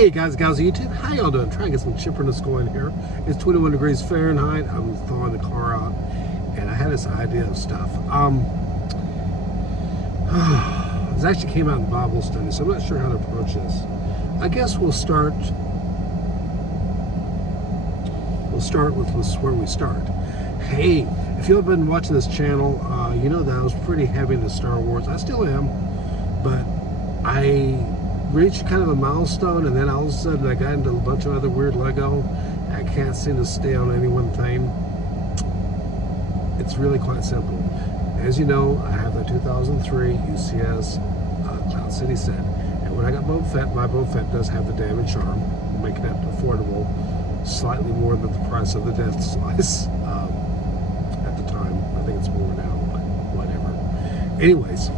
Hey guys and gals of YouTube, how y'all doing? Trying to get some chipperness going here. It's 21 degrees Fahrenheit. I'm thawing the car out and I had this idea of stuff. This actually came out in Bible study, so I'm not sure how to approach this. I guess we'll start with where we start. Hey, if you've been watching this channel, you know that I was pretty heavy into Star Wars. I still am, but I reached kind of a milestone, and then all of a sudden I got into a bunch of other weird Lego. I can't seem to stay on any one thing. It's really quite simple. As you know, I have the 2003 UCS Cloud City set, and when I got Boba Fett, my Boba Fett does have the Damage Charm, making it affordable, slightly more than the price of the Death Slice at the time. I think it's more now, but whatever. Anyways,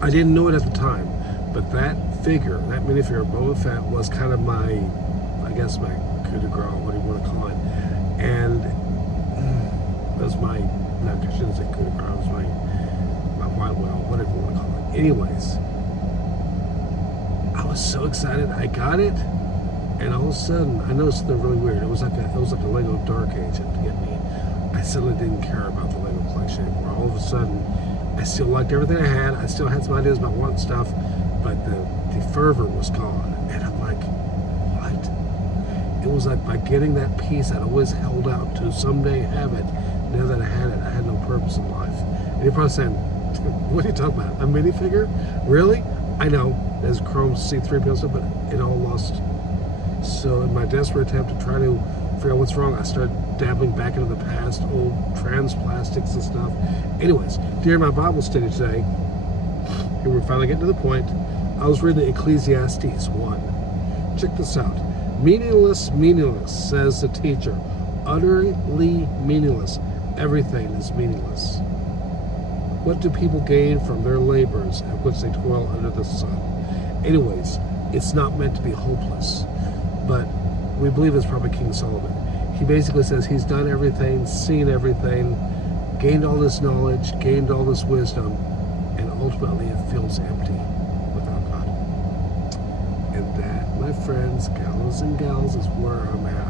I didn't know it at the time, but that figure, that minifigure, Boba Fett, was kind of my, I guess, my coup de grace, what do you want to call it? And it was my, no, I shouldn't say coup de grace, it was my white whale, whatever you want to call it. Anyways, I was so excited. I got it, and all of a sudden, I noticed something really weird. It was like a Lego Dark Agent to get me. I suddenly didn't care about the Lego collection anymore. All of a sudden, I still liked everything I had. I still had some ideas about wanting stuff, but the fervor was gone. And I'm like, what? It was like by getting that piece I'd always held out to someday have it. Now that I had no purpose in life. And you're probably saying, what are you talking about? A minifigure? Really? I know, there's Chrome C3PO stuff, but it all lost. So in my desperate attempt to try to figure out what's wrong, I started dabbling back into the past, old trans plastics and stuff. Anyways, during my Bible study today, here we're finally getting to the point. I was reading Ecclesiastes 1. Check this out. Meaningless, meaningless, says the teacher. Utterly meaningless. Everything is meaningless. What do people gain from their labors at which they toil under the sun? Anyways, it's not meant to be hopeless, but we believe it's probably King Solomon. He basically says he's done everything, seen everything, gained all this knowledge, gained all this wisdom, and ultimately it feels empty without God. And that, my friends, gals and gals, is where I'm at.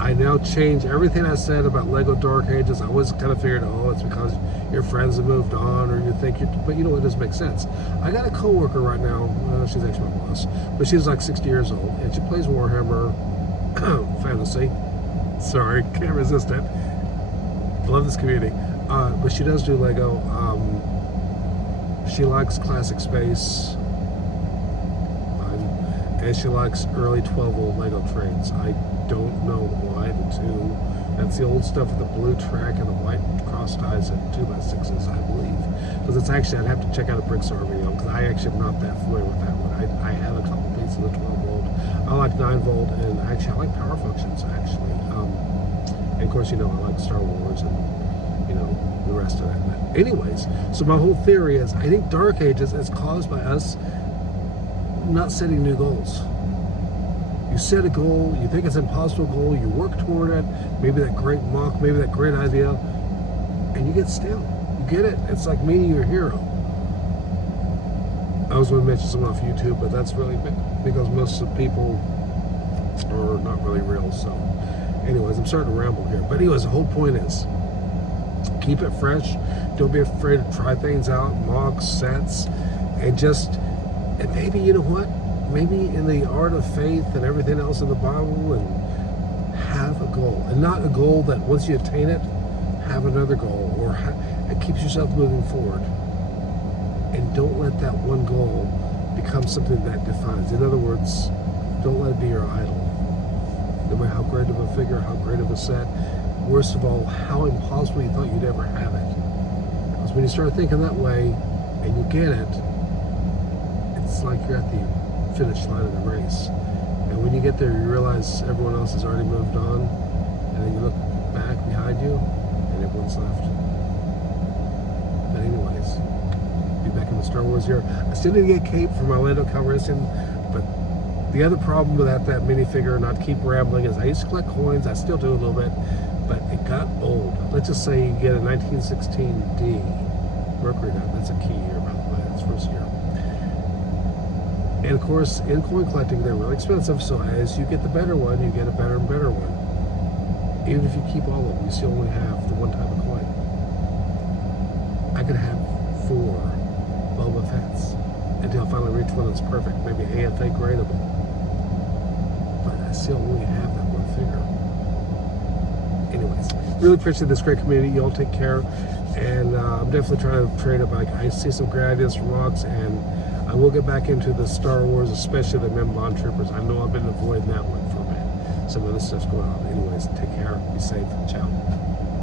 I now change everything I said about Lego Dark Ages. I always kind of figured, oh, it's because your friends have moved on, or you think you're, but you know, it doesn't make sense. I got a coworker right now, well, she's actually my boss, but she's like 60 years old, and she plays Warhammer Fantasy. Sorry, can't resist it. Love this community. But she does do Lego. She likes classic space. And she likes early 12-volt Lego trains. I don't know why the two. That's the old stuff with the blue track and the white cross ties and 2x6s, I believe. Because it's actually, I'd have to check out a Brickstar video, because I actually am not that familiar with that one. I have a couple pieces of the 12-volt. I like 9-volt, and actually I like power functions, actually. And of course, you know, I like Star Wars and, you know, the rest of that. But anyways, so my whole theory is, I think Dark Ages is caused by us not setting new goals. You set a goal, you think it's an impossible goal, you work toward it, maybe that great mock, maybe that great idea, and you get stale. You get it? It's like meeting your hero. I was going to mention someone off YouTube, but that's really because most of the people are not really real. So anyways, I'm starting to ramble here. But anyways, the whole point is, keep it fresh. Don't be afraid to try things out, mocks, sets, and maybe, you know what? Maybe in the art of faith and everything else in the Bible, and have a goal. And not a goal that once you attain it, have another goal, or it keeps yourself moving forward. And don't let that one goal become something that defines. In other words, don't let it be your idol. No matter how great of a figure, how great of a set, worst of all, how impossible you thought you'd ever have it. Because when you start thinking that way, and you get it, it's like you're at the finish line of the race. And when you get there, you realize everyone else has already moved on, and then you look back behind you, and everyone's left. But anyways, be back in the Star Wars here. I still need to get Cape for my Lando Calrissian, but the other problem with that minifigure, not to keep rambling, is I used to collect coins. I still do a little bit, but it got old. Let's just say you get a 1916D Mercury Dot. That's a key year, by the way. That's first year. And of course, in coin collecting, they're really expensive. So as you get the better one, you get a better and better one. Even if you keep all of them, you still only have the one type of coin. I could have 4 Boba Fett's until I finally reach one that's perfect, maybe AFA gradable. But I still only have that one figure. Anyways, really appreciate this great community. Y'all take care. And I'm definitely trying to trade up. I see some great ideas from Rox, and I will get back into the Star Wars, especially the Mem Bond Troopers. I know I've been avoiding that one for a bit. Some other stuff's going on. Anyways, take care. Be safe. Ciao.